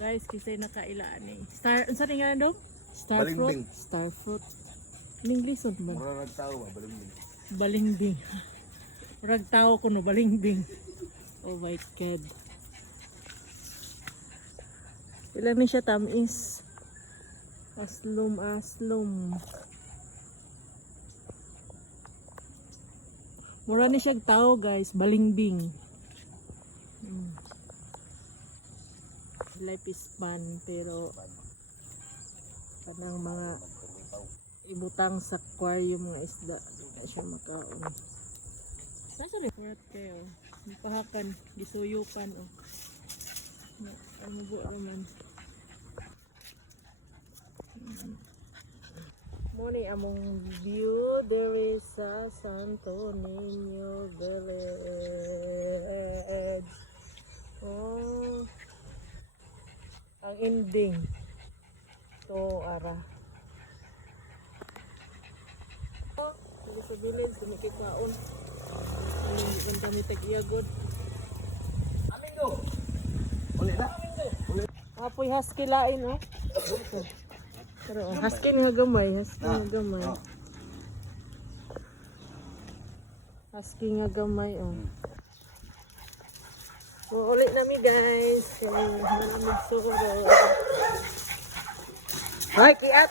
Guys, kisay nakailaan eh. Star, ano sa nga daw? Star Balimbing. fruit? Star fruit. In English ba? Mura nagtao ba, balimbing. Balimbing. Murag tao ko no, balimbing. Oh my God. Ilan ni siya tamis? Aslum. Mura ni siya tao guys, balimbing. Life is fun pero kanang mga ibutang sa aquarium nga isda na siya makaon. Nasa report kayo. Pahakan, gisuyupan o. Ano po naman. Muni among view there is sa Santo Niño Village. Oh. Ang ending. So, ara. Hindi sa village, kumikikaon. Hindi kami tag-iagod. Amingo! Uli na? Apoy husky lain, oh. Pero, husky nga gamay. Husky nga gamay, oh. So, ulit nami guys. Malamig suro. Hi, kiat!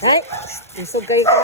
Hi! Isog kayo.